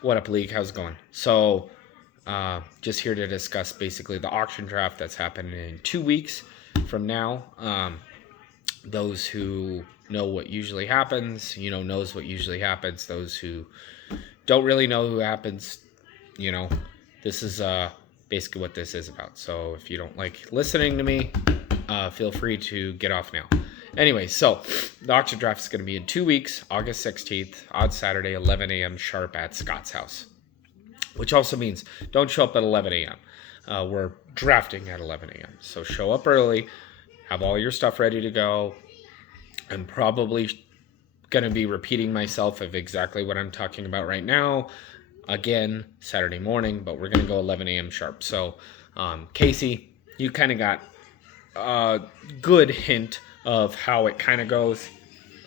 What up, League? How's it going? Just here to discuss basically the auction draft that's happening in 2 weeks from now. Those who know what usually happens, knows what usually happens. Those who don't really know who happens, you know, this is basically what this is about. So if you don't like listening to me, feel free to get off now. Anyway, so the auction draft is going to be in 2 weeks, August 16th, odd Saturday, 11 a.m. sharp at Scott's house, which also means don't show up at 11 a.m. We're drafting at 11 a.m. So show up early, have all your stuff ready to go. I'm probably going to be repeating myself of exactly what I'm talking about right now. Again, Saturday morning, but we're going to go 11 a.m. sharp. So, Casey, you kind of got a good hint of how it kind of goes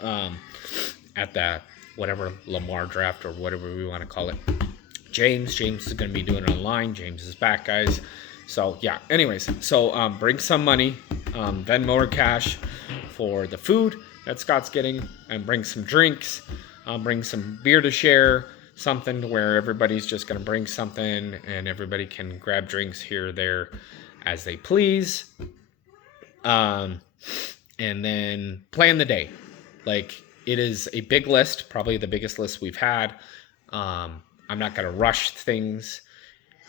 at the whatever Lamar draft or whatever we want to call it. James is going to be doing it online. James is back, guys. So yeah. Anyways, so bring some money, Venmo or cash, for the food that Scott's getting, and bring some drinks. Bring some beer to share. Something to where everybody's just going to bring something, and everybody can grab drinks here or there as they please. And then plan the day. Like, it is a big list, probably the biggest list we've had. I'm not going to rush things.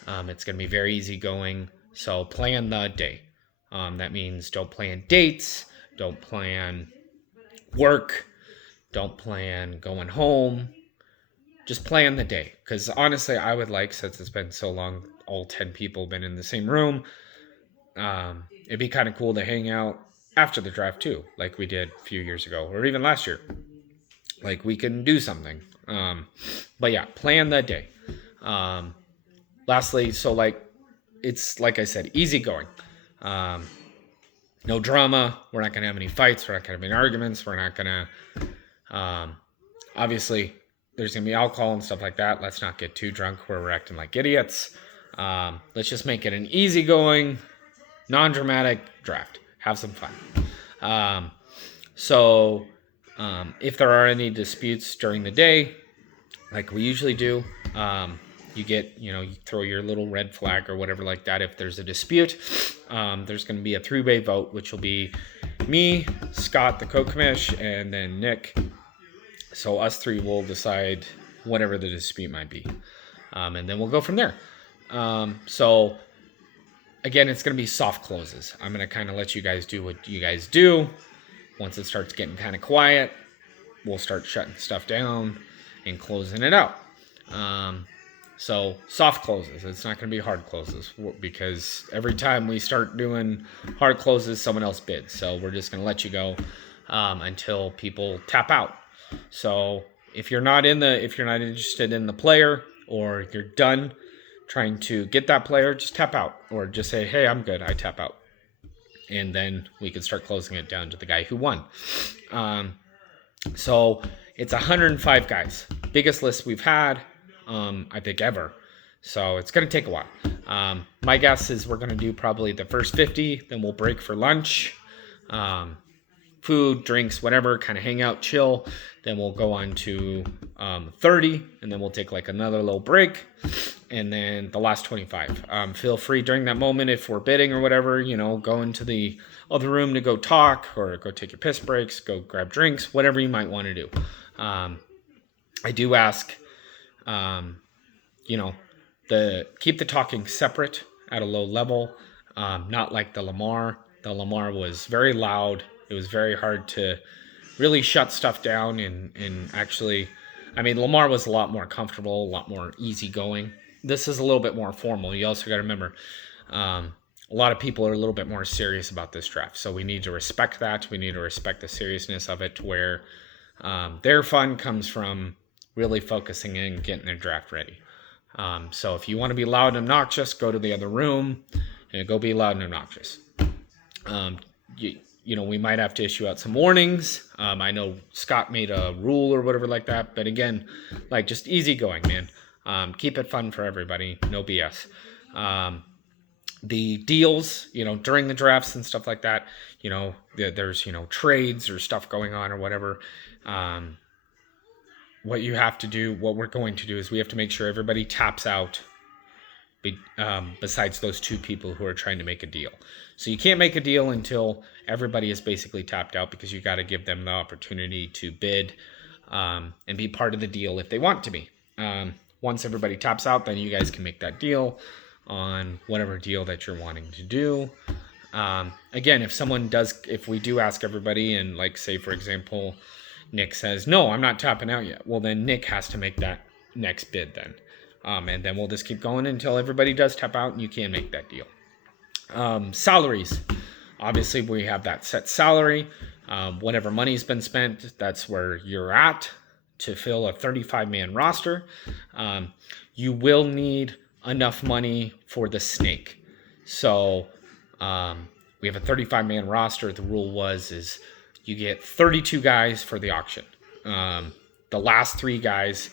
It's going to be very easygoing. So plan the day. That means don't plan dates. Don't plan work. Don't plan going home. Just plan the day. Because honestly, I would like, since it's been so long, all 10 people been in the same room, it'd be kind of cool to hang out after the draft too, like we did a few years ago, or even last year. Like, we can do something. But yeah, plan that day. Lastly, so like, it's like I said, easygoing. No drama. We're not going to have any fights. We're not going to have any arguments. We're not going to, obviously, there's going to be alcohol and stuff like that. Let's not get too drunk where we're acting like idiots. Let's just make it an easygoing, non-dramatic draft. Have some fun. If there are any disputes during the day, like we usually do, you throw your little red flag or whatever like that. If there's a dispute, there's going to be a 3-way vote, which will be me, Scott, the co-commish, and then Nick. So us three will decide whatever the dispute might be. And then we'll go from there. So again, it's going to be soft closes. I'm going to kind of let you guys do what you guys do. Once it starts getting kind of quiet, we'll start shutting stuff down and closing it out. So soft closes. It's not going to be hard closes, because every time we start doing hard closes, someone else bids. So we're just going to let you go until people tap out. So if you're not interested in the player, or you're done trying to get that player, just tap out, or just say, hey, I'm good, I tap out. And then we can start closing it down to the guy who won. So it's 105 guys. Biggest list we've had, I think, ever. So it's going to take a while. My guess is we're going to do probably the first 50, then we'll break for lunch. Food, drinks, whatever, kind of hang out, chill. Then we'll go on to 30, and then we'll take like another little break. And then the last 25. Feel free during that moment, if we're bidding or whatever, go into the other room to go talk, or go take your piss breaks, go grab drinks, whatever you might want to do. I do ask, keep the talking separate at a low level, not like the Lamar. The Lamar was very loud. It was very hard to really shut stuff down, and actually, Lamar was a lot more comfortable, a lot more easygoing. This is a little bit more formal. You also got to remember, a lot of people are a little bit more serious about this draft, so we need to respect that. We need to respect the seriousness of it, to where their fun comes from really focusing in getting their draft ready. So if you want to be loud and obnoxious, go to the other room and go be loud and obnoxious. We might have to issue out some warnings. I know Scott made a rule or whatever like that, but again, like, just easygoing, man. Keep it fun for everybody. No BS. The deals, during the drafts and stuff like that, there's, trades or stuff going on or whatever. what you have to do, what we're going to do is we have to make sure everybody taps out besides those two people who are trying to make a deal. So you can't make a deal until everybody is basically tapped out, because you got to give them the opportunity to bid and be part of the deal if they want to be. Once everybody taps out, then you guys can make that deal on whatever deal that you're wanting to do. Again, if we do ask everybody, and like say for example, Nick says, no, I'm not tapping out yet. Well, then Nick has to make that next bid then. And then we'll just keep going until everybody does tap out and you can make that deal. Salaries. Obviously, we have that set salary. Whatever money's been spent, that's where you're at to fill a 35-man roster. You will need enough money for the snake. So we have a 35-man roster. The rule is you get 32 guys for the auction. The last 3 guys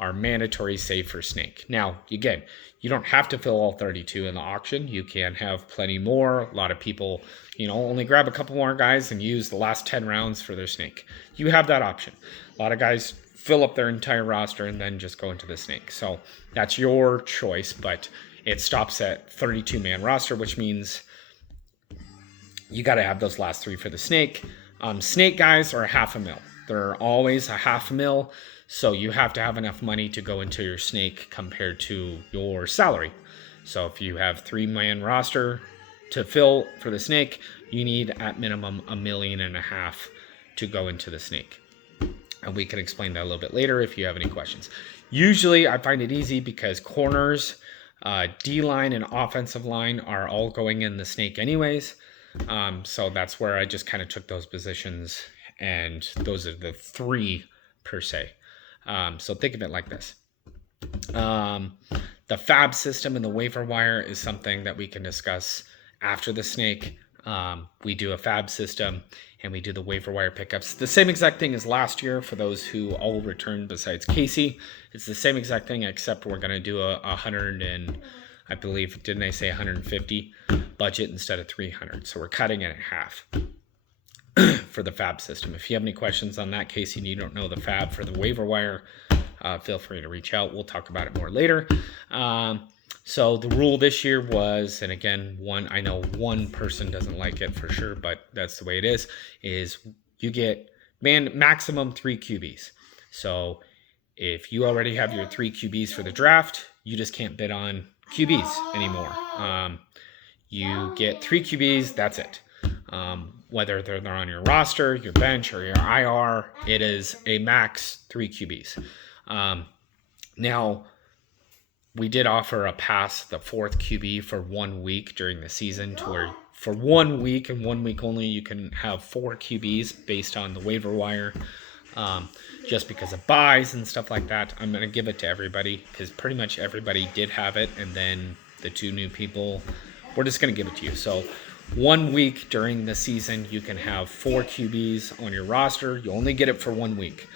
are mandatory save for snake. Now, again, you don't have to fill all 32 in the auction. You can have plenty more. A lot of people, only grab a couple more guys and use the last 10 rounds for their snake. You have that option. A lot of guys fill up their entire roster and then just go into the snake. So that's your choice, but it stops at 32-man roster, which means you got to have those last 3 for the snake. Snake guys are $500,000. They're always $500,000. So you have to have enough money to go into your snake compared to your salary. So if you have 3-man roster to fill for the snake, you need at minimum $1.5 million to go into the snake. And we can explain that a little bit later if you have any questions. Usually I find it easy because corners, D-line and offensive line are all going in the snake anyways. So that's where I just kind of took those positions, and those are the 3 per se. So think of it like this. The fab system and the waiver wire is something that we can discuss after the snake. We do a fab system and we do the waiver wire pickups. The same exact thing as last year for those who all returned besides Casey. It's the same exact thing, except we're going to do a 100 and I believe, didn't I say 150 budget instead of 300? So we're cutting it in half for the fab system. If you have any questions on that, Casey, and you don't know the fab for the waiver wire, feel free to reach out. We'll talk about it more later. So the rule this year was, and again, I know one person doesn't like it for sure, but that's the way it is you get maximum 3 QBs. So if you already have your 3 QBs for the draft, you just can't bid on QBs anymore. You get 3 QBs, that's it. Whether they're on your roster, your bench, or your IR, it is a max 3 QBs. Now, we did offer a pass, the 4th QB, for 1 week during the season, to where for 1 week and 1 week only, you can have 4 QBs based on the waiver wire. Just because of buys and stuff like that. I'm going to give it to everybody because pretty much everybody did have it, and then the 2 new people, we're just going to give it to you. So 1 week during the season, you can have 4 QBs on your roster. You only get it for 1 week,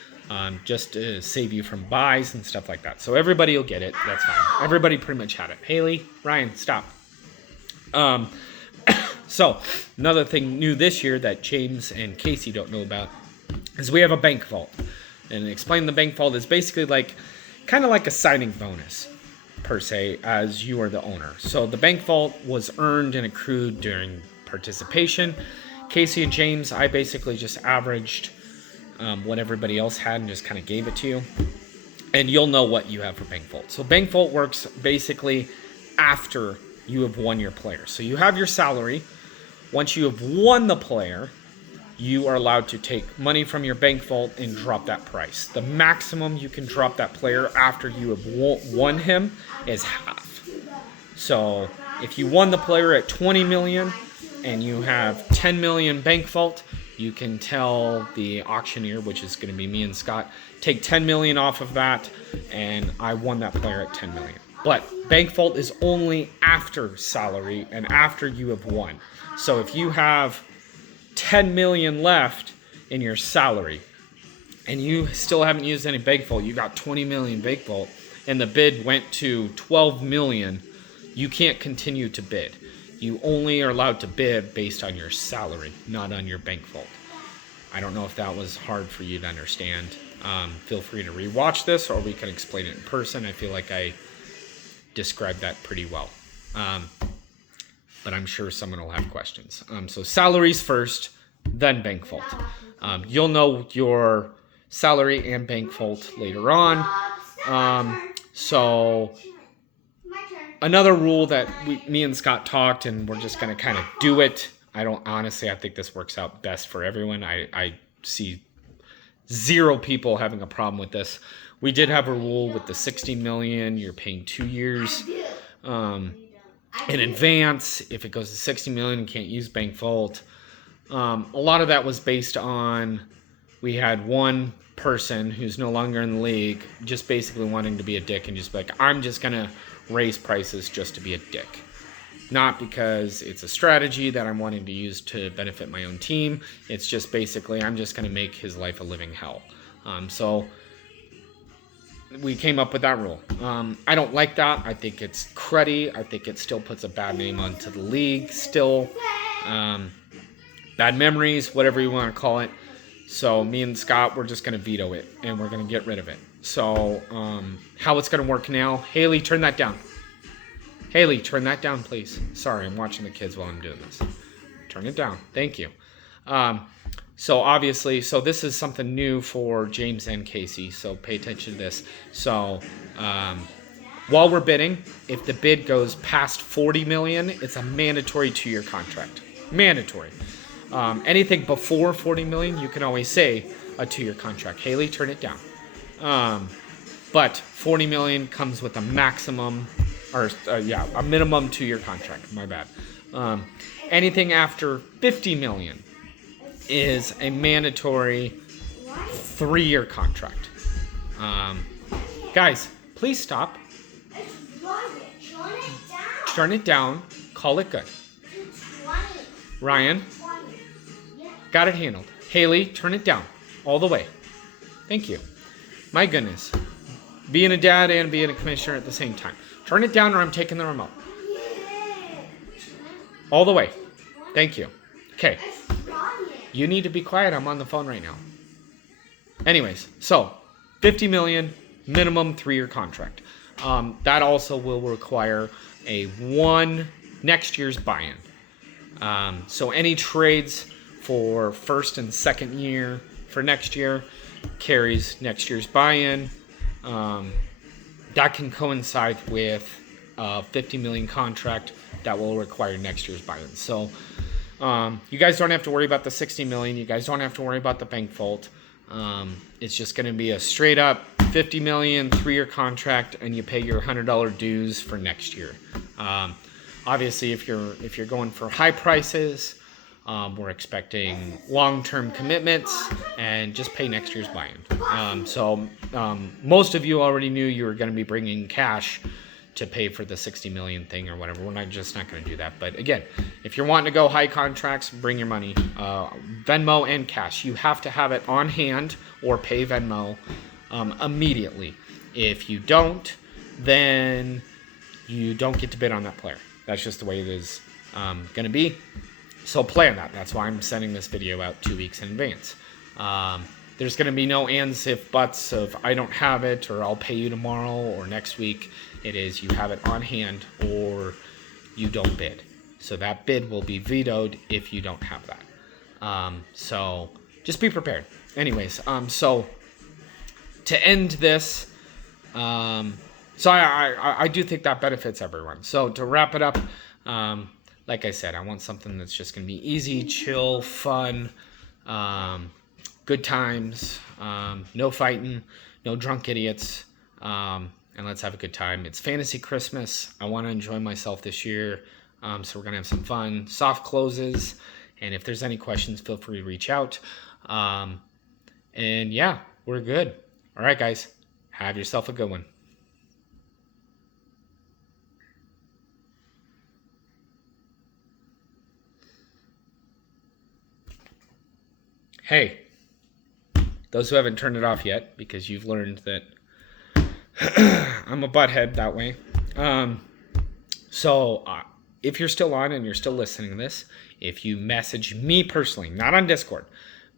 just to save you from buys and stuff like that. So everybody will get it. That's fine. Everybody pretty much had it. Haley, Ryan, stop. So another thing new this year that James and Casey don't know about is we have a bank vault. And explain the bank vault is basically kind of like a signing bonus per se, as you are the owner. So the bank vault was earned and accrued during participation. Casey and James, I basically just averaged what everybody else had and just kind of gave it to you. And you'll know what you have for bank vault. So bank vault works basically after you have won your player. So you have your salary. Once you have won the player, you are allowed to take money from your bank vault and drop that price. The maximum you can drop that player after you have won him is half. So if you won the player at 20 million and you have 10 million bank vault, you can tell the auctioneer, which is going to be me and Scott, take 10 million off of that, and I won that player at 10 million. But bank vault is only after salary and after you have won. So if you have 10 million left in your salary and you still haven't used any bank vault, you got 20 million bank vault, and the bid went to 12 million, you can't continue to bid. You only are allowed to bid based on your salary, not on your bank vault. I don't know if that was hard for you to understand. Feel free to rewatch this, or we can explain it in person. I feel like I described that pretty well. But I'm sure someone will have questions. So salaries first, then bank vault. You'll know your salary and bank vault later on. So another rule that me and Scott talked, and we're just going to kind of do it. I think this works out best for everyone. I see zero people having a problem with this. We did have a rule with the 60 million. You're paying 2 years in advance. If it goes to 60 million, you can't use bank vault. A lot of that was based on, we had one person who's no longer in the league just basically wanting to be a dick and just be like, I'm just going to raise prices just to be a dick. Not because it's a strategy that I'm wanting to use to benefit my own team. It's just basically, I'm just going to make his life a living hell. So we came up with that rule. I don't like that. I think it's cruddy. I think it still puts a bad name onto the league. Still, bad memories, whatever you want to call it. So me and Scott, we're just going to veto it, and we're going to get rid of it. So how it's going to work now, Haley, turn that down. Haley, turn that down, please. Sorry, I'm watching the kids while I'm doing this. Turn it down. Thank you. So obviously, this is something new for James and Casey, so pay attention to this. So while we're bidding, if the bid goes past 40 million, it's a mandatory 2-year contract. Mandatory. Anything before 40 million, you can always say a 2-year contract. Haley, turn it down. But 40 million comes with a maximum, a minimum 2-year contract. My bad. Anything after 50 million is a mandatory 3-year contract. Guys, please stop. Turn it down. Call it good. Ryan, got it handled. Haley, turn it down all the way. Thank you. My goodness. Being a dad and being a commissioner at the same time. Turn it down or I'm taking the remote. All the way. Thank you. Okay. You need to be quiet. I'm on the phone right now. Anyways, so 50 million minimum 3-year contract. That also will require a next year's buy-in. So any trades for first and second year for next year carries next year's buy-in. That can coincide with a 50 million contract that will require next year's buy-in. So you guys don't have to worry about the 60 million. You guys don't have to worry about the bank vault. It's just going to be a straight up 50 million 3-year contract, and you pay your $100 dues for next year. Obviously, if you're going for high prices, we're expecting long-term commitments, and just pay next year's buy-in. So most of you already knew you were going to be bringing cash to pay for the 60 million thing or whatever. We're not going to do that. But again, if you're wanting to go high contracts, bring your money, Venmo and cash. You have to have it on hand or pay Venmo immediately. If you don't, then you don't get to bid on that player. That's just the way it is going to be. So plan that. That's why I'm sending this video out 2 weeks in advance. There's going to be no ands, if, buts of I don't have it, or I'll pay you tomorrow or next week. It is you have it on hand or you don't bid. So that bid will be vetoed if you don't have that. So just be prepared. Anyways, so to end this, so I do think that benefits everyone. So to wrap it up, like I said, I want something that's just going to be easy, chill, fun, good times, no fighting, no drunk idiots, and let's have a good time. It's Fantasy Christmas. I want to enjoy myself this year, so we're going to have some fun, soft closes, and if there's any questions, feel free to reach out. And yeah, we're good. All right, guys, have yourself a good one. Hey, those who haven't turned it off yet, because you've learned that I'm a butthead that way. So if you're still on and you're still listening to this, if you message me personally, not on Discord,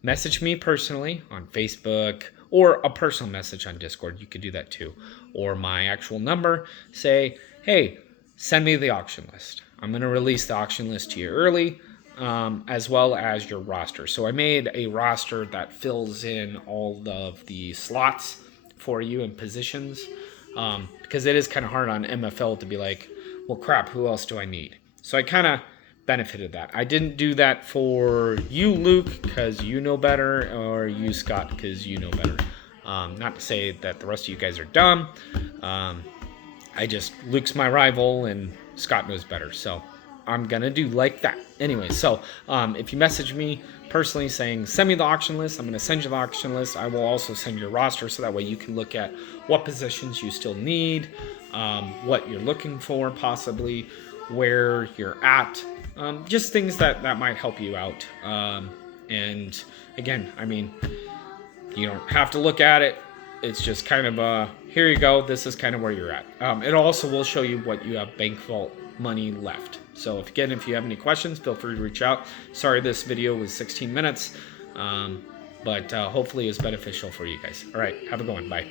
message me personally on Facebook or a personal message on Discord. You could do that too. Or my actual number. Say, hey, send me the auction list. I'm going to release the auction list to you early, as well as your roster. So I made a roster that fills in all of the slots for you and positions, because it is kind of hard on MFL to be like, well, crap, who else do I need? So I kind of benefited that. I didn't do that for you, Luke, because you know better, or you, Scott, because you know better. Not to say that the rest of you guys are dumb. Luke's my rival and Scott knows better. So I'm going to do like that. Anyway, so if you message me personally saying, send me the auction list, I'm going to send you the auction list. I will also send your roster so that way you can look at what positions you still need, what you're looking for possibly, where you're at, just things that might help you out. And again, I mean, you don't have to look at it. It's just kind of here you go. This is kind of where you're at. It also will show you what you have bank vault money left. So if you have any questions, feel free to reach out. Sorry this video was 16 minutes, but hopefully it was beneficial for you guys. All right, have a good one. Bye.